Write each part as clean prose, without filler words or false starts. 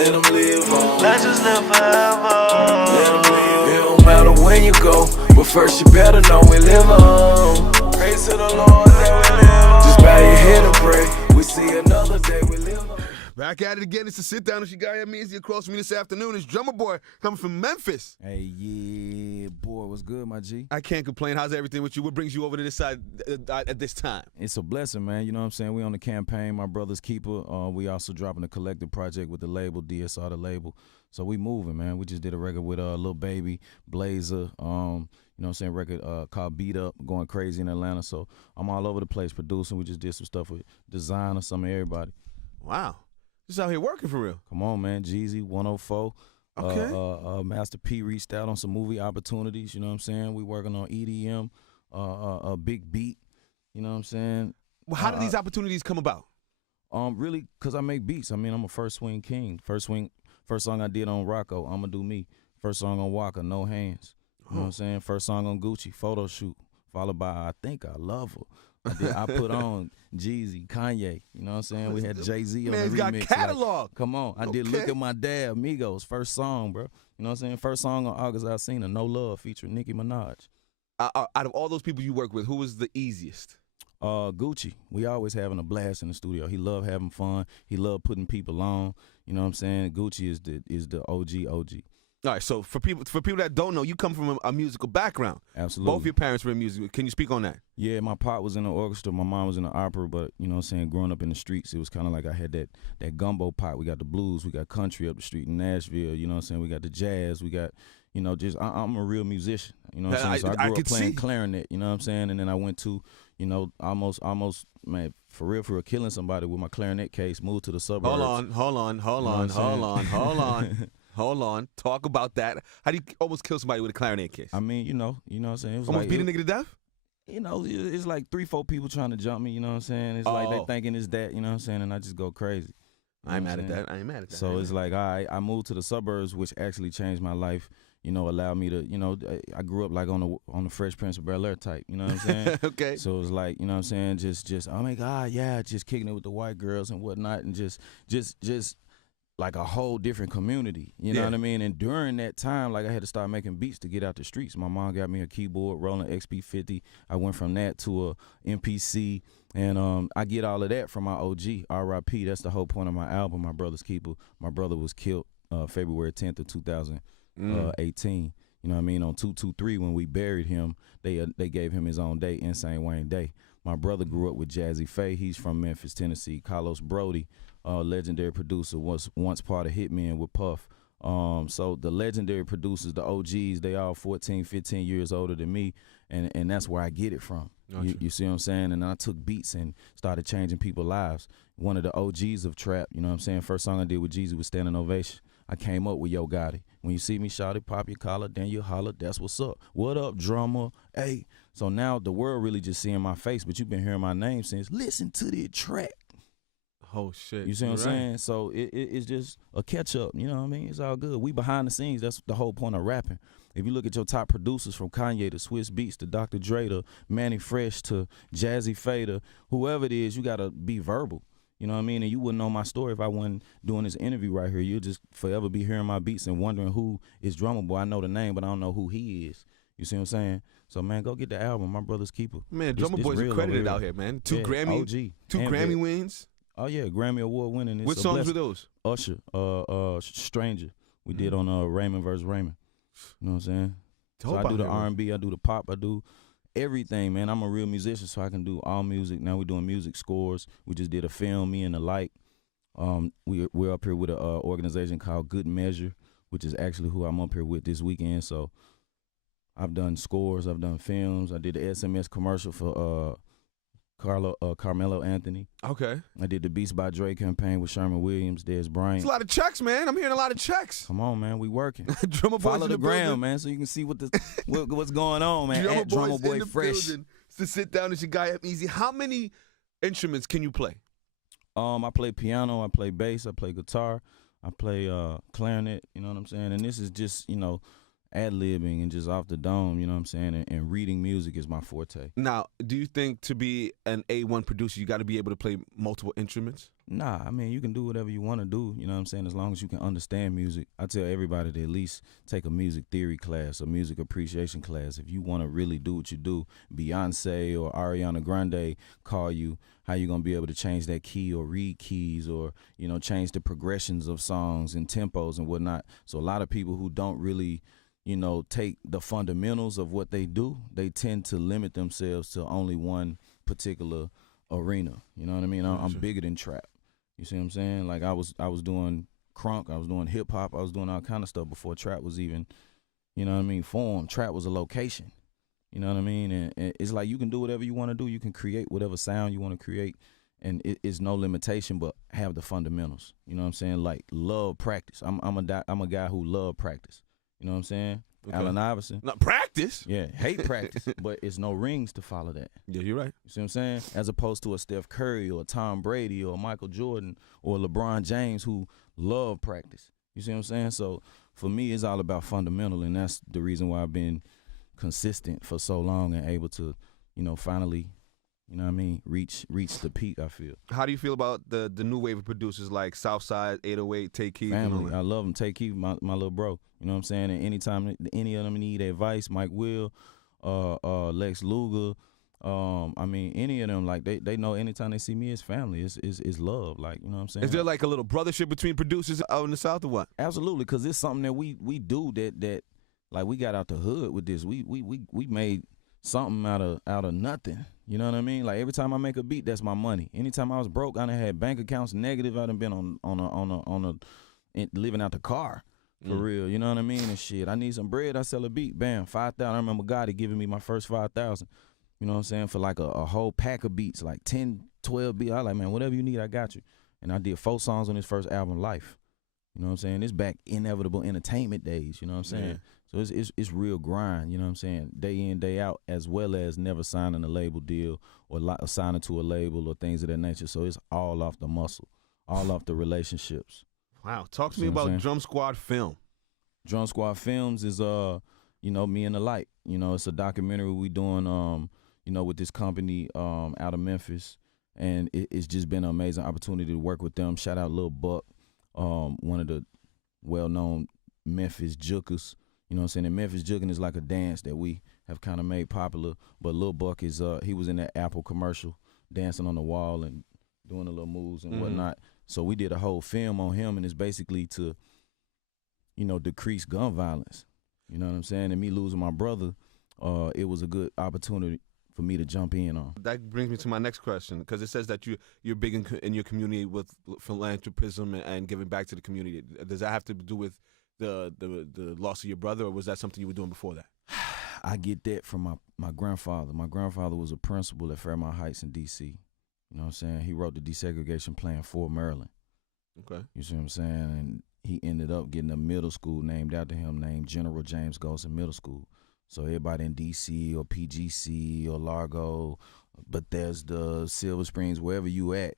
let them live on. Legends live forever. Let them live. It don't matter when you go, but first you better know we live on. Praise to the Lord that we live on. Just bow your head and pray. We see another day we live on. Back at it again. It's a sit down. She got EmEz across from me this afternoon. It's Drumma Boy coming from Memphis. Hey, yeah, boy, what's good, my G? I can't complain. How's everything with you? What brings you over to this side at this time? It's a blessing, man. You know what I'm saying? We on the campaign, my brother's keeper. We also dropping a collective project with the label, DSR, the label. So we moving, man. We just did a record with Lil Baby, Blazer, you know what I'm saying, record called Beat Up, going crazy in Atlanta. So I'm all over the place producing. We just did some stuff with Designer, some of everybody. Wow. Just out here working for real. Come on, man. Jeezy, 104. Okay. Master P reached out on some movie opportunities, you know what I'm saying? We working on EDM, a big beat, you know what I'm saying? Well, how did these opportunities come about? Really, because I make beats. I mean, I'm a first swing king. First song I did on Rocco, I'ma Do Me. First song on Waka, No Hands. You know what I'm saying? First song on Gucci, Photo Shoot. Followed by I Think I Love Her. I put on Jeezy, Kanye. You know what I'm saying? We had Jay-Z on the remix. Man's got catalog. Like, come on. I did Look at My Dad, Migos, first song, bro. You know what I'm saying? First song on August Alsina, No Love, featuring Nicki Minaj. Out of all those people you work with, who was the easiest? Gucci. We always having a blast in the studio. He love having fun. He love putting people on. You know what I'm saying? Gucci is the OG. All right, so for people that don't know, you come from a musical background. Absolutely. Both your parents were in music. Can you speak on that? Yeah, my pop was in the orchestra. My mom was in the opera, but, you know what I'm saying, growing up in the streets, it was kind of like I had that gumbo pot. We got the blues. We got country up the street in Nashville. You know what I'm saying? We got the jazz. We got, you know, just I'm a real musician. You know what I'm saying? So I grew up playing clarinet, you know what I'm saying? And then I went to, you know, almost, man, for real, killing somebody with my clarinet case, moved to the suburbs. Hold on. Hold on. Talk about that. How do you almost kill somebody with a clarinet case? I mean, you know what I'm saying? It was almost like, beat a nigga to death? You know, it's like 3-4 people trying to jump me, you know what I'm saying? It's like they thinking it's that, you know what I'm saying? And I just go crazy. I ain't mad at that. So it's like, all right, I moved to the suburbs, which actually changed my life, you know, allowed me to, you know, I grew up like on the Fresh Prince of Bel-Air type, you know what I'm saying? Okay. So it's like, you know what I'm saying, just oh my God, yeah, just kicking it with the white girls and whatnot, and just like a whole different community, you know what I mean? And during that time, like I had to start making beats to get out the streets. My mom got me a keyboard, Roland XP50. I went from that to a MPC, and I get all of that from my OG, RIP. That's the whole point of my album, My Brother's Keeper. My brother was killed February 10th of 2018. You know what I mean? On 223, when we buried him, they gave him his own day, Insane Wayne Day. My brother grew up with Jazzy Faye. He's from Memphis, Tennessee. Carlos Brody, legendary producer, was once part of Hitman with Puff. So the legendary producers, the OGs, they all 14, 15 years older than me, and that's where I get it from. Gotcha. You see what I'm saying? And I took beats and started changing people's lives. One of the OGs of trap, you know what I'm saying? First song I did with Jeezy was Standing Ovation. I came up with Yo Gotti. When you see me shout it, pop your collar, then you holler, that's what's up. What up, drummer? Hey. So now the world really just seeing my face, but you've been hearing my name since, listen to the track. Oh, shit. You see what I'm saying? So it's just a catch-up, you know what I mean? It's all good. We behind the scenes. That's the whole point of rapping. If you look at your top producers, from Kanye to Swiss Beats to Dr. Dre to Manny Fresh to Jazzy Faye to whoever it is, you got to be verbal. You know what I mean? And you wouldn't know my story if I wasn't doing this interview right here. You'll just forever be hearing my beats and wondering who is Drumma Boy. I know the name, but I don't know who he is. You see what I'm saying? So, man, go get the album, My Brother's Keeper. Man, Drumma Boy's accredited out here, man. Two Grammy wins. Oh, yeah, Grammy Award winning. What songs were those? Usher, Stranger. We did on Raymond vs. Raymond. You know what I'm saying? So I do the R&B, I do the pop, I do everything, man. I'm a real musician, so I can do all music. Now we're doing music scores. We just did a film, Me and the Light. We're up here with an organization called Good Measure, which is actually who I'm up here with this weekend. So I've done scores, I've done films. I did the SMS commercial for Carmelo Anthony. Okay. I did the Beats by Dre campaign with Sherman Williams, Dez Bryant. It's a lot of checks, man. I'm hearing a lot of checks. Come on, man. We working. Drumma Boy's Follow in the gram, building. man, so you can see what's going on, man. At Drumma Boy Fresh. To sit down as your guy EmEz. How many instruments can you play? I play piano, I play bass, I play guitar, I play clarinet, you know what I'm saying? And this is just, you know, ad-libbing and just off the dome, you know what I'm saying? And reading music is my forte. Now, do you think to be an A1 producer, you got to be able to play multiple instruments? Nah, I mean, you can do whatever you want to do, you know what I'm saying, as long as you can understand music. I tell everybody to at least take a music theory class, a music appreciation class. If you want to really do what you do, Beyonce or Ariana Grande call you, how you going to be able to change that key or read keys or, you know, change the progressions of songs and tempos and whatnot. So a lot of people who don't really, you know, take the fundamentals of what they do, they tend to limit themselves to only one particular arena. You know what I mean? I'm bigger than trap. You see what I'm saying? Like I was doing crunk, I was doing hip hop, I was doing all kind of stuff before trap was even, you know what I mean, formed. Trap was a location. You know what I mean? And it's like you can do whatever you want to do. You can create whatever sound you want to create, and it's no limitation, but have the fundamentals. You know what I'm saying? Like love practice. I'm a guy who love practice. You know what I'm saying? Okay. Allen Iverson. Not practice? Yeah, hate practice, but it's no rings to follow that. Yeah, you're right. You see what I'm saying? As opposed to a Steph Curry or a Tom Brady or a Michael Jordan or LeBron James who love practice. You see what I'm saying? So for me, it's all about fundamental, and that's the reason why I've been consistent for so long and able to, you know, finally, you know what I mean, reach the peak, I feel. How do you feel about the new wave of producers like Southside, 808, Take Keith? Family, I love them. Take Keith, my little bro. You know what I'm saying? And anytime any of them need advice, Mike Will, Lex Luger, I mean, any of them, like they know anytime they see me, it's family. It's love. Like, you know what I'm saying? Is there like a little brothership between producers out in the South or what? Absolutely, because it's something that we do that like we got out the hood with this. We made something out of nothing. You know what I mean? Like every time I make a beat, that's my money. Anytime I was broke, I done had bank accounts negative. I done been living out the car for real. You know what I mean? And shit, I need some bread. I sell a beat. Bam, 5,000. I remember Gotti giving me my first 5,000. You know what I'm saying? For like a whole pack of beats, like 10, 12 beats. I was like, man, whatever you need, I got you. And I did 4 songs on his first album, Life. You know what I'm saying? It's back Inevitable Entertainment days. You know what I'm saying? Yeah. So it's real grind. You know what I'm saying? Day in, day out, as well as never signing a label deal or signing to a label or things of that nature. So it's all off the muscle, all off the relationships. Wow. Talk to me about Drum Squad Film. Drum Squad Films is you know, Me and the Light. You know, it's a documentary we doing you know, with this company out of Memphis, and it's just been an amazing opportunity to work with them. Shout out Lil Buck, one of the well-known Memphis jukers. You know what I'm saying? And Memphis juking is like a dance that we have kind of made popular. But Lil Buck is he was in that Apple commercial, dancing on the wall and doing the little moves and whatnot. So we did a whole film on him, and it's basically to, you know, decrease gun violence. You know what I'm saying? And me losing my brother, it was a good opportunity for me to jump in on. That brings me to my next question, because it says that you're big in your community with philanthropism and giving back to the community. Does that have to do with the loss of your brother, or was that something you were doing before that? I get that from my grandfather. My grandfather was a principal at Fairmount Heights in D.C. You know what I'm saying? He wrote the desegregation plan for Maryland. Okay. You see what I'm saying? And he ended up getting a middle school named after him, named General James Golson Middle School. So everybody in D.C. or PGC or Largo, Bethesda, Silver Springs, wherever you at,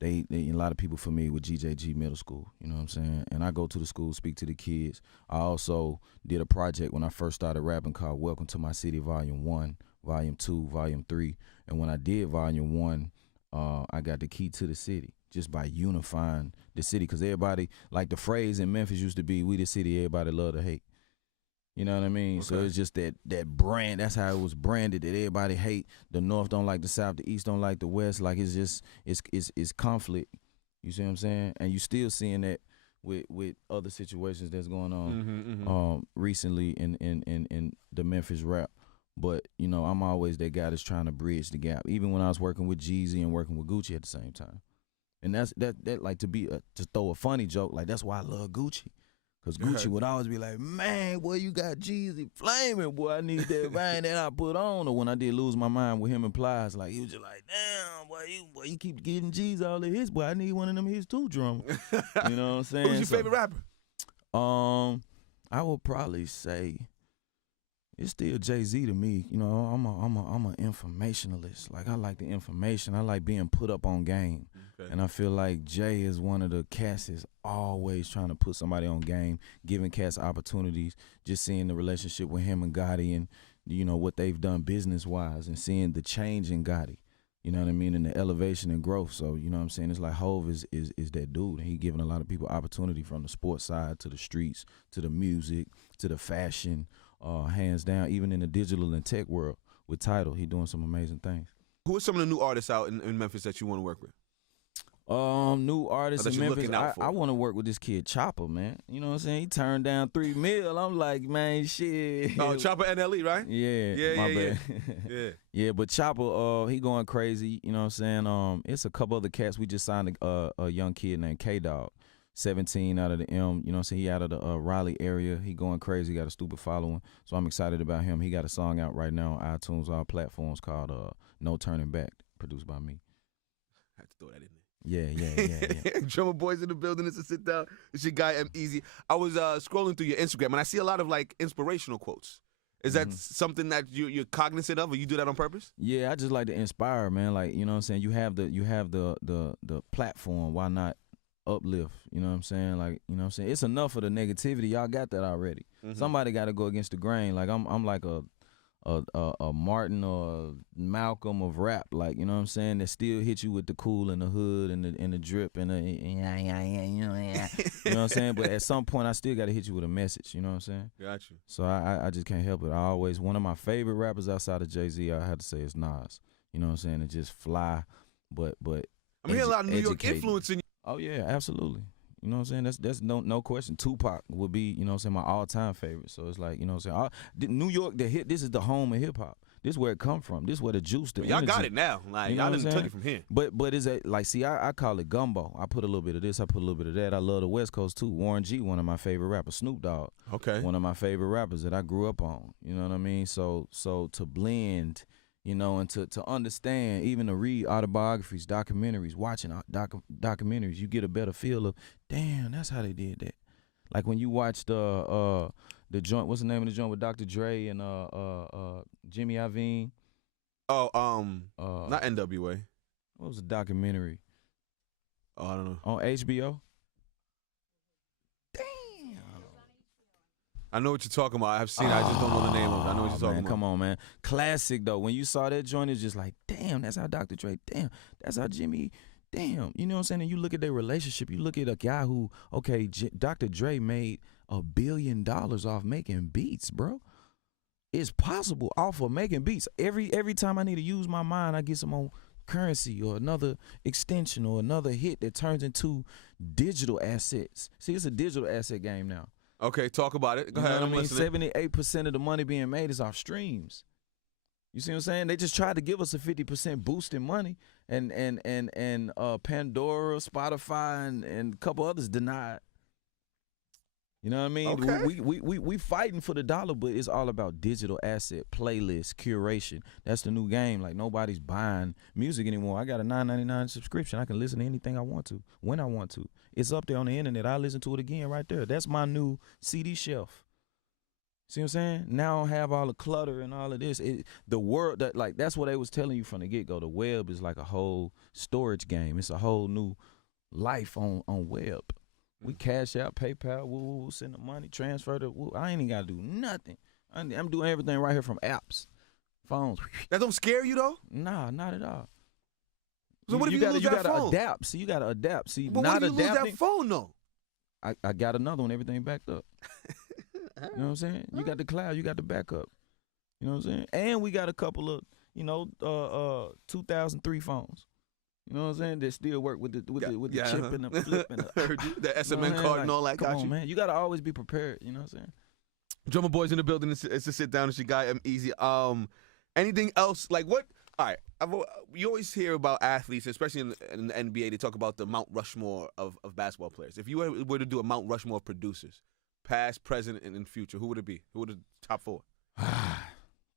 they a lot of people familiar with GJG Middle School. You know what I'm saying? And I go to the school, speak to the kids. I also did a project when I first started rapping called Welcome to My City Volume 1, Volume 2, Volume 3. And when I did Volume 1, I got the key to the city just by unifying the city. Because everybody, like the phrase in Memphis used to be, we the city everybody love to hate. You know what I mean? Okay. So it's just that brand. That's how it was branded. That everybody hate. The North don't like the South. The East don't like the West. Like it's just it's conflict. You see what I'm saying? And you still seeing that with other situations that's going on recently in the Memphis rap. But you know, I'm always that guy that's trying to bridge the gap. Even when I was working with Jeezy and working with Gucci at the same time. And that's like to throw a funny joke. Like that's why I love Gucci. Because Gucci would always be like, man, boy, you got Jeezy flaming, boy. I need that vein that I put on. Or when I did Lose My Mind with him and Plies, like, he was just like, damn, boy, you keep getting Jeezy all of his, boy. I need one of them his too, Drumma. You know what I'm saying? Who's your favorite rapper? I would probably say it's still Jay-Z to me. You know, I'm an informationalist. Like, I like the information. I like being put up on game. Okay. And I feel like Jay is one of the cats that's always trying to put somebody on game, giving cats opportunities, just seeing the relationship with him and Gotti and, you know, what they've done business-wise and seeing the change in Gotti, you know what I mean, and the elevation and growth. So, you know what I'm saying, it's like Hov is that dude. And he giving a lot of people opportunity from the sports side to the streets, to the music, to the fashion, hands down, even in the digital and tech world with Tidal. He doing some amazing things. Who are some of the new artists out in Memphis that you want to work with? New artists in Memphis. I want to work with this kid Chopper, man. You know what I'm saying? He turned down $3 million. I'm like, man, shit. Oh, Chopper NLE, right? Yeah, my bad. Yeah. Yeah, but Chopper, he going crazy. You know what I'm saying? It's a couple other cats. We just signed a young kid named K-Dog, 17 out of the M. You know what I'm saying? He out of the Raleigh area. He going crazy. Got a stupid following. So I'm excited about him. He got a song out right now on iTunes, all platforms, called No Turning Back, produced by me. I had to throw that in there. Yeah. Drumma Boy's in the building. It's a sit down. It's your guy EmEz. I was scrolling through your Instagram and I see a lot of like inspirational quotes. Is that something that you're cognizant of, or you do that on purpose? Yeah, I just like to inspire, man. Like, you know what I'm saying? You have the platform. Why not uplift? You know what I'm saying? Like, you know what I'm saying? It's enough of the negativity. Y'all got that already. Somebody got to go against the grain. Like I'm like a Martin or a Malcolm of rap, like, you know what I'm saying, that still hit you with the cool and the hood and the drip and the you know what I'm saying. But at some point, I still got to hit you with a message. You know what I'm saying? Got you. So I just can't help it. One of my favorite rappers outside of Jay-Z, I have to say, is Nas. You know what I'm saying? It just fly, but I'm hearing a lot of New York influence in you. Oh yeah, absolutely. You know what I'm saying? That's no question. Tupac would be, you know what I'm saying, my all-time favorite. So it's like, you know what I'm saying, New York, this is the home of hip-hop. This is where it come from. This is where the juice, the y'all energy. got it now. Like, you know y'all didn't took it from here. But is it like, see, I call it gumbo. I put a little bit of this, I put a little bit of that. I love the West Coast too. Warren G, one of my favorite rappers. Snoop Dogg, okay, one of my favorite rappers that I grew up on. You know what I mean? So to blend, you know, and to understand, even to read autobiographies, documentaries, watching documentaries, you get a better feel of, damn, that's how they did that. Like when you watch the joint, what's the name of the joint with Dr. Dre and Jimmy Iovine? Oh, not NWA. What was the documentary? Oh, I don't know. On HBO? I know what you're talking about. I've seen it. I just don't know the name of it. I know what you're talking about. Come on, man. Classic, though. When you saw that joint, it's just like, damn, that's how Dr. Dre, damn, that's how Jimmy, damn. You know what I'm saying? And you look at their relationship. You look at a guy who, okay, Dr. Dre made $1 billion off making beats, bro. It's possible off of making beats. Every time I need to use my mind, I get some on currency or another extension or another hit that turns into digital assets. See, it's a digital asset game now. Okay, talk about it. Go ahead, I'm listening. 78% of the money being made is off streams. You see what I'm saying? They just tried to give us a 50% boost in money, and Pandora, Spotify, and a couple others denied. You know what I mean? Okay. We fighting for the dollar, but it's all about digital asset, playlist, curation. That's the new game. Like, nobody's buying music anymore. I got a $9.99 subscription. I can listen to anything I want to, when I want to. It's up there on the internet. I listen to it again right there. That's my new CD shelf. See what I'm saying? Now I don't have all the clutter and all of this. The world, that's what they was telling you from the get-go. The web is like a whole storage game. It's a whole new life on web. We cash out, PayPal, woo, send the money, transfer the woo. I ain't even got to do nothing. I'm doing everything right here from apps, phones. That don't scare you, though? Nah, not at all. So what if you lose that phone? You gotta adapt. See, you gotta adapt. See, but not what if you adapting, lose that phone, though? I got another one, everything backed up. You know what I'm saying? You got the cloud, you got the backup. You know what I'm saying? And we got a couple of, 2003 phones. You know what I'm saying? That still work with the chip and the flip and the SMN card and all that. Come on, man. You gotta always be prepared. You know what I'm saying? Drumma Boy's in the building. It's a sit down. It's your guy EmEz. Anything else? Like what? All right. You always hear about athletes, especially in the NBA. They talk about the Mount Rushmore of basketball players. If you were to do a Mount Rushmore of producers, past, present, and in future, who would it be? Who would the top four?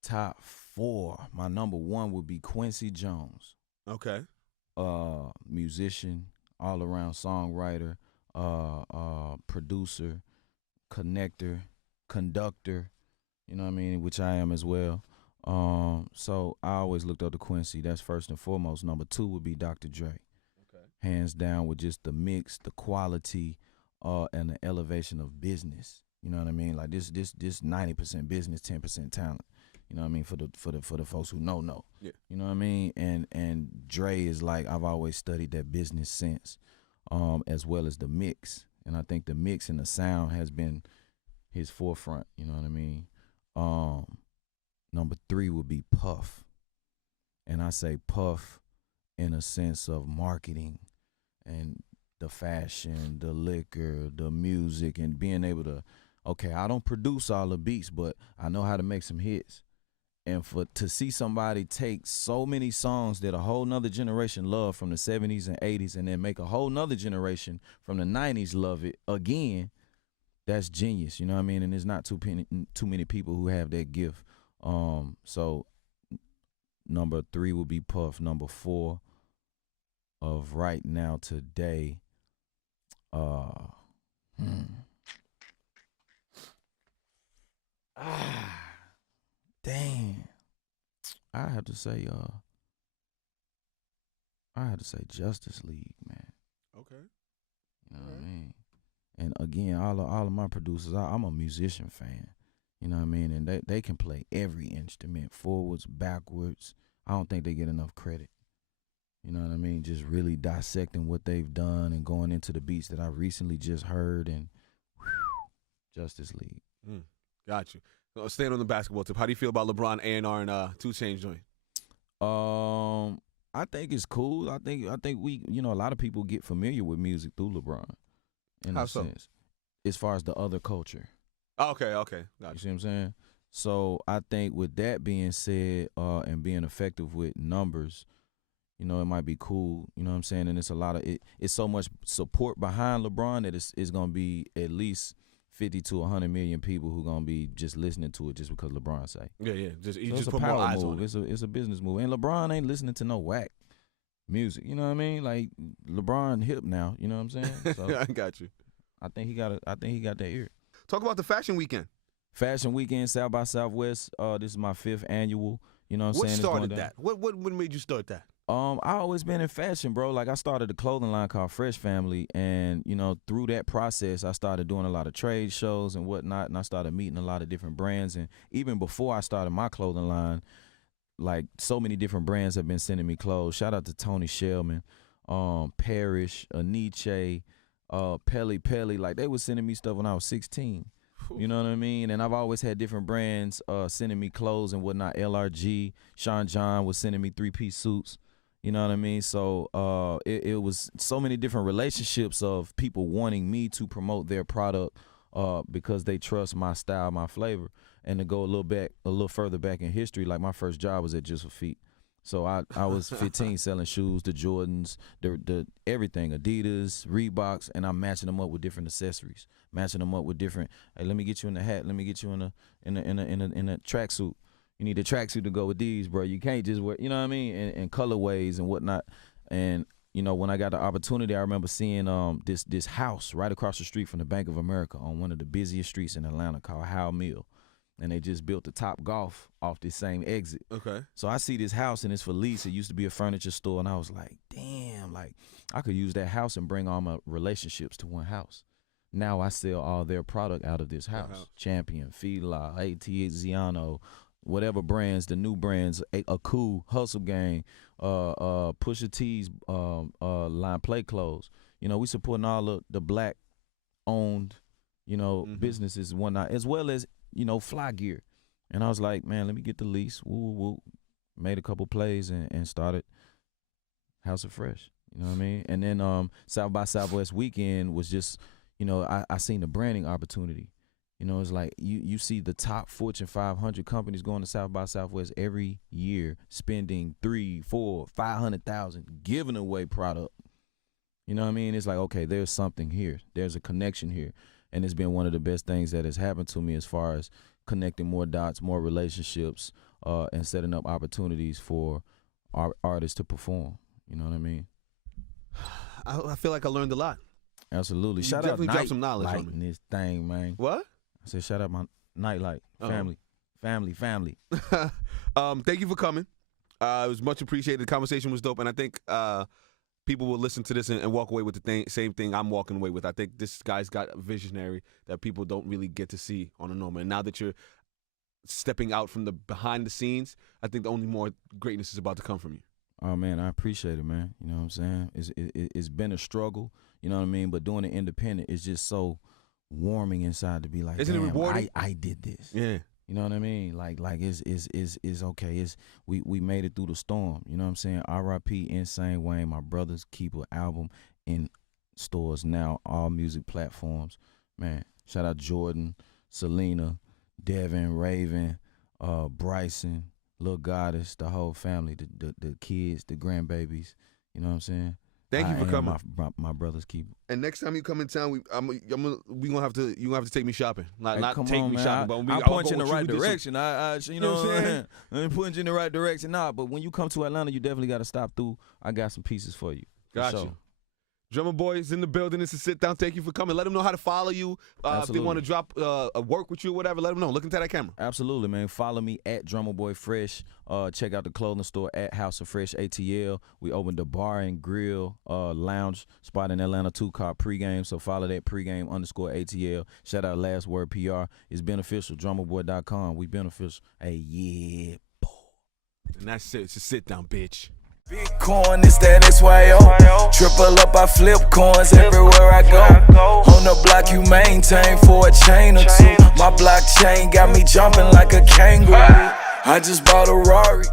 Top four. My number one would be Quincy Jones. Okay. Musician, all around songwriter, producer, connector, conductor, you know what I mean, which I am as well. So I always looked up to Quincy. That's first and foremost. Number two would be Dr. Dre. Okay. hands down, with just the mix, the quality, and the elevation of business. You know what I mean? Like this 90% business, 10% talent. You know what I mean? For the folks who know. Yeah. You know what I mean? And Dre is like, I've always studied that business sense, as well as the mix. And I think the mix and the sound has been his forefront. You know what I mean? Number 3 would be Puff. And I say Puff in a sense of marketing and the fashion, the liquor, the music, and being able to, okay, I don't produce all the beats, but I know how to make some hits. And to see somebody take so many songs that a whole nother generation loved from the 70s and 80s, and then make a whole nother generation from the 90s love it again, that's genius. You know what I mean? And there's not too many people who have that gift. So number 3 would be Puff. Number 4 of right now today, damn. I have to say Justice League, man. Okay. You know what I mean? And again, all of my producers, I'm a musician fan. You know what I mean? And they can play every instrument, forwards, backwards. I don't think they get enough credit. You know what I mean? Just really dissecting what they've done and going into the beats that I recently just heard, and Justice League. Got you. Staying on the basketball tip, how do you feel about LeBron A&R and 2 Chainz joint? I think it's cool. I think we, a lot of people get familiar with music through LeBron. In How a so? sense, as far as the other culture. Okay. Got You you. see what I'm saying? So I think with that being said, and being effective with numbers, it might be cool. You know what I'm saying? And it's a lot of it's so much support behind LeBron that it's gonna be at least 50 to 100 million people who gonna be just listening to it just because LeBron say. Yeah. Just So it's a put more power eyes move. on it. It's a business move. And LeBron ain't listening to no whack music. You know what I mean? Like LeBron hip now. You know what I'm saying? So I got you. I think he got that ear. Talk about the fashion weekend. Fashion Weekend, South by Southwest. This is my 5th annual. You know what I'm What saying? started that? What made you start that? I always been in fashion, bro. Like I started a clothing line called Fresh Family, and through that process, I started doing a lot of trade shows and whatnot, and I started meeting a lot of different brands. And even before I started my clothing line, like so many different brands have been sending me clothes. Shout out to Tony Shellman, Parrish, Aniche, Pelly. Like they was sending me stuff when I was 16. You know what I mean? And I've always had different brands sending me clothes and whatnot. LRG, Sean John was sending me 3-piece suits. You know what I mean? So it was so many different relationships of people wanting me to promote their product because they trust my style, my flavor. And to go a little further back in history, like my first job was at Just for Feet. So I was 15 selling shoes, the Jordans, the everything, Adidas, Reeboks, and I'm matching them up with different accessories, matching them up with different. Hey, let me get you in the hat. Let me get you in a tracksuit. You need a tracksuit to go with these, bro. You can't just wear, you know what I mean, and colorways and whatnot. And when I got the opportunity, I remember seeing this house right across the street from the Bank of America on one of the busiest streets in Atlanta called Howell Mill. And they just built the Top Golf off this same exit. Okay. So I see this house and it's for lease. It used to be a furniture store, and I was like, damn, like I could use that house and bring all my relationships to one house. Now I sell all their product out of this house. Champion, Fila, Ziano, whatever brands, the new brands, Aku, Hustle Gang, Pusha T's line Play Clothes. We supporting all the black owned, businesses and whatnot, as well as fly gear. And I was like, man, let me get the lease. Woo. Made a couple plays and started House of Fresh. You know what I mean? And then South by Southwest weekend was just, I seen the branding opportunity. It's like you see the top Fortune 500 companies going to South by Southwest every year, spending $300,000, $400,000, $500,000, giving away product. You know what I mean? It's like, okay, there's something here. There's a connection here. And it's been one of the best things that has happened to me as far as connecting more dots, more relationships, and setting up opportunities for our artists to perform. You know what I mean? I feel like I learned a lot. Absolutely. You Shout out definitely dropped some knowledge on Nightlight in this thing, man. What? I said, shout out my Nightlight family. Family. Thank you for coming. It was much appreciated. The conversation was dope, and I think people will listen to this and walk away with the same thing I'm walking away with. I think this guy's got a visionary that people don't really get to see on a normal. And now that you're stepping out from the behind the scenes, I think the only more greatness is about to come from you. Oh man, I appreciate it, man. You know what I'm saying? It's been a struggle, you know what I mean? But doing it independent is just so warming inside to be like, isn't it rewarding? I did this. Yeah. You know what I mean? Like it's okay. We made it through the storm. You know what I'm saying? R.I.P. Insane Wayne. My brother's keeper album in stores now, all music platforms. Man, shout out Jordan, Selena, Devin, Raven, Bryson, Lil Goddess, the whole family, the kids, the grandbabies. You know what I'm saying? Thank you for coming. My brother's keeper. And next time you come in town, you gonna have to take me shopping. Not come take on, me man. shopping, but I'll point you in the right direction. You know what I'm saying? I'm putting you in the right direction. But when you come to Atlanta, you definitely got to stop through. I got some pieces for you. Got you. Drumma Boy is in the building. It's a sit down. Thank you for coming. Let them know how to follow you. If they want to drop a work with you or whatever, let them know. Look into that camera. Absolutely, man. Follow me at Drumma Boy Fresh. Check out the clothing store at House of Fresh ATL. We opened a bar and grill lounge spot in Atlanta too called Pregame. So follow that pregame_ATL. Shout out Last Word PR. It's beneficial. DrummaBoy.com. We beneficial. Hey, yeah, boy. And that's it. It's a sit down, bitch. Bitcoin, it's that SYO. Triple up, I flip coins everywhere I go. On the block, you maintain for a chain or two. My blockchain got me jumping like a kangaroo. I just bought a Rari.